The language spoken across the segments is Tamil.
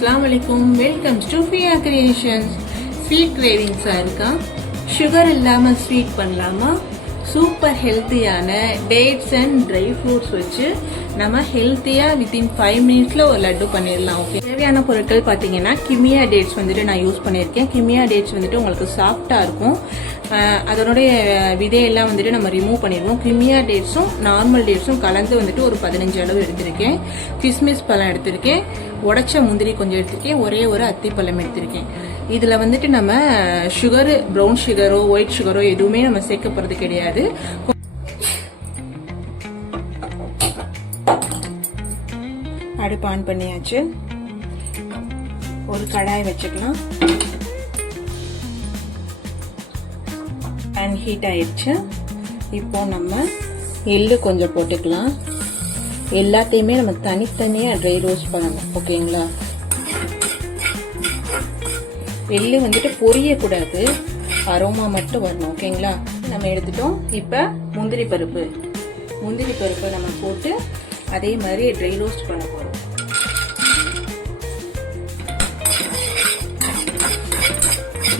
अस्सलाम वालेकुम welcome to Fia creations. Sweet கிரேவிங்ஸா இருக்கா? சுகர் இல்லாம ஸ்வீட் பண்ணலாமா? சூப்பர் ஹெல்த்தியான டேட்ஸ் அண்ட் ட்ரை ஃப்ரூட்ஸ் வச்சு நம்ம ஹெல்த்தியா வித்தின் 5 மினிட்ஸ்ல ஒரு லட்டு பண்ணிடலாம். ஓகே, தேவையான பொருட்கள் பார்த்தீங்கன்னா கிமியா டேட்ஸ் வந்துட்டு நான் யூஸ் பண்ணியிருக்கேன். கிமியா டேட்ஸ் வந்துட்டு உங்களுக்கு சாஃப்டா இருக்கும். அதனுடைய விதையெல்லாம் வந்துட்டு நம்ம ரிமூவ் பண்ணிடுவோம். கிமியா டேட்ஸும் நார்மல் டேட்ஸும் கலந்து வந்துட்டு ஒரு 15 அளவு எடுத்திருக்கேன். கிஸ்மிஸ் பழம் எடுத்திருக்கேன். உடைச்ச முந்திரி கொஞ்சம் எடுத்திருக்கேன். ஒரே ஒரு அத்திப்பழம் எடுத்திருக்கேன். இதுல வந்துட்டு நம்ம சுகர், ப்ரௌன் சுகரோ ஒயிட் சுகரோ எதுவுமே நம்ம சேர்க்க போறது கிடையாது. அடுப்பு ஆன் பண்ணியாச்சு. ஒரு கடாய் வச்சுக்கலாம். பேன் ஹீட் ஆயிடுச்சு. இப்போ நம்ம எள்ளு கொஞ்சம் போட்டுக்கலாம். எல்லாத்தையுமே நம்ம தனித்தனியா ட்ரை ரோஸ்ட் பண்ணணும். ஓகேங்களா? எள்ளு வந்துட்டு பொரியக்கூடாது, அரோமா மட்டும் வரணும். ஓகேங்களா? நம்ம எடுத்துட்டோம். இப்ப முந்திரி பருப்பு நம்ம போட்டு அதே மாதிரி ட்ரை ரோஸ்ட் பண்ண போறோம்.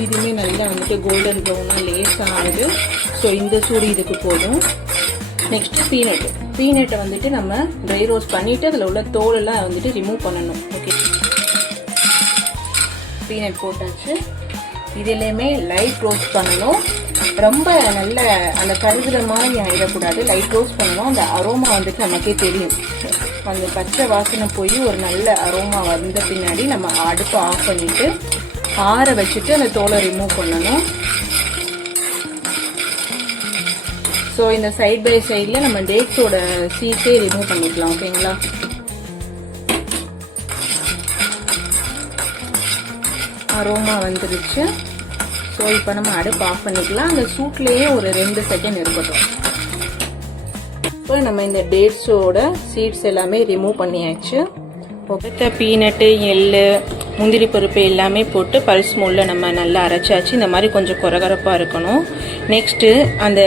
இதுவுமே நல்லா வந்துட்டு கோல்டன் ப்ரௌனா லேஸ் ஆகுது. ஸோ இந்த சூடு இதுக்கு போதும். நெக்ஸ்ட் பீனட்டை வந்துட்டு நம்ம ட்ரை ரோஸ்ட் பண்ணிட்டு அதில் உள்ள தோல் எல்லாம் வந்துட்டு ரிமூவ் பண்ணணும். ஓகே, பீனட் போட்டாச்சு. இதுலையுமே லைட் ரோஸ்ட் பண்ணணும். ரொம்ப நல்ல அந்த கருதுற மாதிரி ஆயிடக்கூடாது. லைட் ரோஸ்ட் பண்ணணும். அந்த அரோமா வந்துட்டு நமக்கே தெரியும். அந்த பச்சை வாசனை போய் ஒரு நல்ல அரோமா வந்த பின்னாடி நம்ம அடுப்பை ஆஃப் பண்ணிட்டு ஆற வச்சுட்டு அந்த தோலை ரிமூவ் பண்ணணும். ஸோ இந்த சைட் பை சைடில் நம்ம டேட்ஸோட சீட்ஸே ரிமூவ் பண்ணிக்கலாம். ஓகேங்களா? அரோமா வந்துருச்சு. ஸோ இப்போ நம்ம அடுப்பு ஆஃப் பண்ணிக்கலாம். அந்த சூட்லேயே ஒரு 2 செகண்ட் இருக்கட்டும். இப்போ நம்ம இந்த டேட்ஸோட சீட்ஸ் எல்லாமே ரிமூவ் பண்ணியாச்சு. ஒத்த பீனட்டு, எள்ளு, முந்திரி பருப்பு எல்லாமே போட்டு பல்ஸ் மோல்ல நம்ம நல்லா அரைச்சாச்சு. இந்த மாதிரி கொஞ்சம் கொரகரப்பாக இருக்கணும். நெக்ஸ்ட்டு அந்த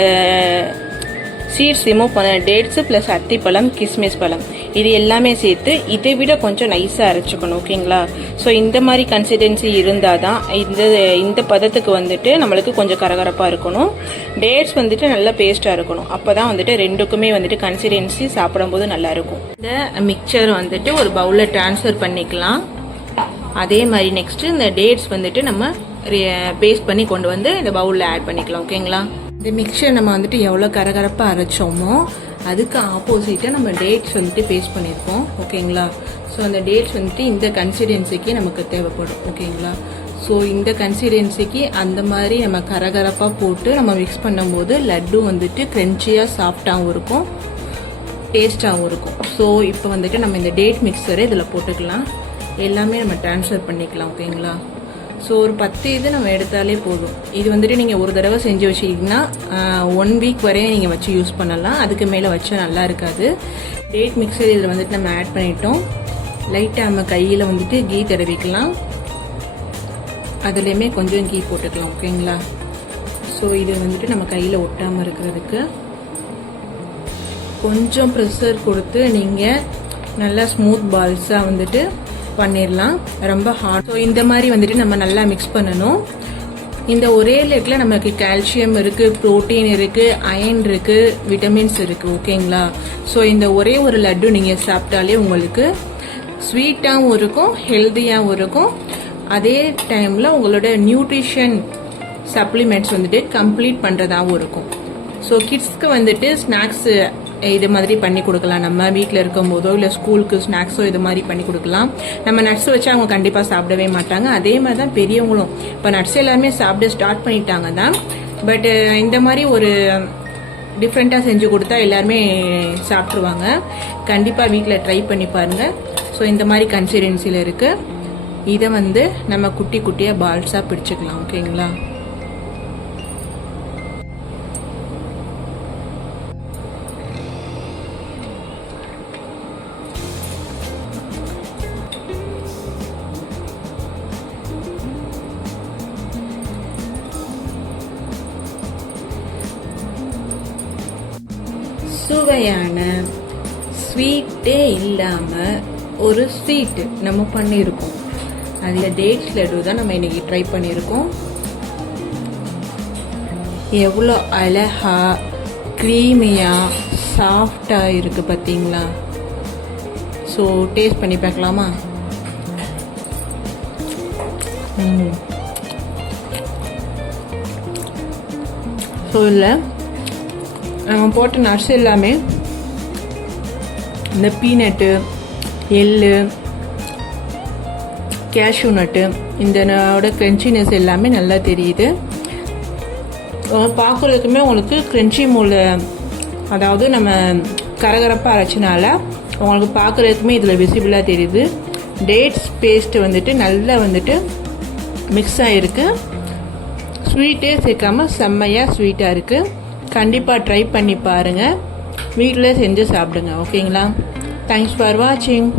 சீட்ஸ் ரிமூவ் பண்ண டேட்ஸு ப்ளஸ் அத்திப்பழம், கிஸ்மிஸ் பழம் இது எல்லாமே சேர்த்து இதை விட கொஞ்சம் நைஸாக அரைச்சிக்கணும். ஓகேங்களா? ஸோ இந்த மாதிரி கன்சிஸ்டன்சி இருந்தால் தான் இந்த பதத்துக்கு வந்துட்டு நம்மளுக்கு கொஞ்சம் கரகரப்பாக இருக்கணும். டேட்ஸ் வந்துட்டு நல்லா பேஸ்ட்டாக இருக்கணும். அப்போ தான் வந்துட்டு ரெண்டுக்குமே வந்துட்டு கன்சிஸ்டன்சி சாப்பிடும்போது நல்லாயிருக்கும். இந்த மிக்சர் வந்துட்டு ஒரு பவுலில் ட்ரான்ஸ்ஃபர் பண்ணிக்கலாம். அதே மாதிரி நெக்ஸ்ட்டு இந்த டேட்ஸ் வந்துட்டு நம்ம பேஸ்ட் பண்ணி கொண்டு வந்து இந்த பவுலில் ஆட் பண்ணிக்கலாம். ஓகேங்களா? இந்த மிக்சர் நம்ம வந்துட்டு எவ்வளோ கரகரப்பாக அரைச்சோமோ அதுக்கு ஆப்போசிட்டாக நம்ம டேட்ஸ் வந்துட்டு பேஸ்ட் பண்ணியிருக்கோம். ஓகேங்களா? ஸோ அந்த டேட்ஸ் வந்துட்டு இந்த கன்சிஸ்டன்சிக்கு நமக்கு தேவைப்படும். ஓகேங்களா? ஸோ இந்த கன்சிஸ்டன்சிக்கு அந்த மாதிரி நம்ம கரகரப்பாக போட்டு நம்ம மிக்ஸ் பண்ணும்போது லட்டு வந்துட்டு கிரன்ச்சியாக சாஃப்டாகவும் இருக்கும், டேஸ்டாகவும் இருக்கும். ஸோ இப்போ வந்துட்டு நம்ம இந்த டேட் மிக்சரை இதில் போட்டுக்கலாம். எல்லாமே நம்ம ட்ரான்ஸ்ஃபர் பண்ணிக்கலாம். ஓகேங்களா? ஸோ ஒரு 10 இது நம்ம எடுத்தாலே போதும். இது வந்துட்டு நீங்கள் ஒரு தடவை செஞ்சு வச்சிங்கன்னா 1 வீக் வரையும் நீங்கள் வச்சு யூஸ் பண்ணலாம். அதுக்கு மேலே வச்சா நல்லா இருக்காது. டேட் மிக்சர் இதில் வந்துட்டு நம்ம ஆட் பண்ணிட்டோம். லைட்டாக நம்ம கையில் வந்துட்டு கீ தடவிக்கலாம். அதுலேயுமே கொஞ்சம் கீ போட்டுக்கலாம். ஓகேங்களா? ஸோ இது வந்துட்டு நம்ம கையில் ஒட்டாமல் இருக்கிறதுக்கு கொஞ்சம் ப்ரெஷர் கொடுத்து நீங்கள் நல்லா ஸ்மூத் பால்ஸாக வந்துட்டு பண்ணிடலாம். ரொம்ப ஹார்ட். ஸோ இந்த மாதிரி வந்துட்டு நம்ம நல்லா மிக்ஸ் பண்ணணும். இந்த ஒரே லெட்டில் நமக்கு கால்சியம் இருக்குது, ப்ரோட்டீன் இருக்குது, அயன் இருக்குது, விட்டமின்ஸ் இருக்குது. ஓகேங்களா? ஸோ இந்த ஒரே ஒரு லட்டு நீங்கள் சாப்பிட்டாலே உங்களுக்கு ஸ்வீட்டாகவும் இருக்கும், ஹெல்த்தியாகவும் இருக்கும். அதே டைமில் உங்களோட நியூட்ரிஷன் சப்ளிமெண்ட்ஸ் வந்துட்டு கம்ப்ளீட் பண்ணுறதாகவும் இருக்கும். ஸோ கிட்ஸ்க்கு வந்துட்டு ஸ்நாக்ஸு இது மாதிரி பண்ணி கொடுக்கலாம். நம்ம வீட்டில் இருக்கும் போதோ இல்லை ஸ்கூலுக்கு ஸ்நாக்ஸோ இது மாதிரி பண்ணி கொடுக்கலாம். நம்ம நட்ஸ் வச்சு அவங்க கண்டிப்பாக சாப்பிடவே மாட்டாங்க. அதே மாதிரி தான் பெரியவங்களும் இப்போ நட்ஸ் எல்லாருமே சாப்பிட ஸ்டார்ட் பண்ணிட்டாங்க தான். பட் இந்த மாதிரி ஒரு டிஃப்ரெண்ட்டாக செஞ்சு கொடுத்தா எல்லாருமே சாப்பிட்ருவாங்க. கண்டிப்பாக வீட்டில் ட்ரை பண்ணி பாருங்கள். ஸோ இந்த மாதிரி கன்சிஸ்டன்சியில் இருக்குது. இதை வந்து நம்ம குட்டி குட்டியாக பால்ஸாக பிடிச்சிக்கலாம். ஓகேங்களா? சுவையான ஸ்வீட்டே இல்லாமல் ஒரு ஸ்வீட் நம்ம பண்ணியிருக்கோம். அதில் டேட்ஸ் லட்டு தான் நம்ம இன்னைக்கு ட்ரை பண்ணியிருக்கோம். எவ்வளோ அழகா க்ரீமியாக சாஃப்டாக இருக்குது பார்த்தீங்களா? ஸோ டேஸ்ட் பண்ணி பார்க்கலாமா? ஸோ இல்லை நம்ம போட்ட நட்ஸ் எல்லாமே இந்த பீனட்டு, எள்ளு, கேஷ்யூ நட்டு இதனோட க்ரன்ச்சினஸ் எல்லாமே நல்லா தெரியுது. பார்க்குறதுக்குமே உங்களுக்கு க்ரன்ச்சி மூளை, அதாவது நம்ம கரகரப்பாக அரைச்சினால உங்களுக்கு பார்க்குறதுக்குமே இதில் விசிபிளாக தெரியுது. டேட்ஸ் பேஸ்ட்டு வந்துட்டு நல்லா வந்துட்டு மிக்ஸ் ஆகிருக்கு. ஸ்வீட்டே சேர்க்காம செம்மையாக ஸ்வீட்டாக இருக்குது. கண்டிப்பாக ட்ரை பண்ணி பாருங்கள், வீட்டில் செஞ்சு சாப்பிடுங்க. ஓகேங்களா? தேங்க்ஸ் ஃபார் வாட்சிங்.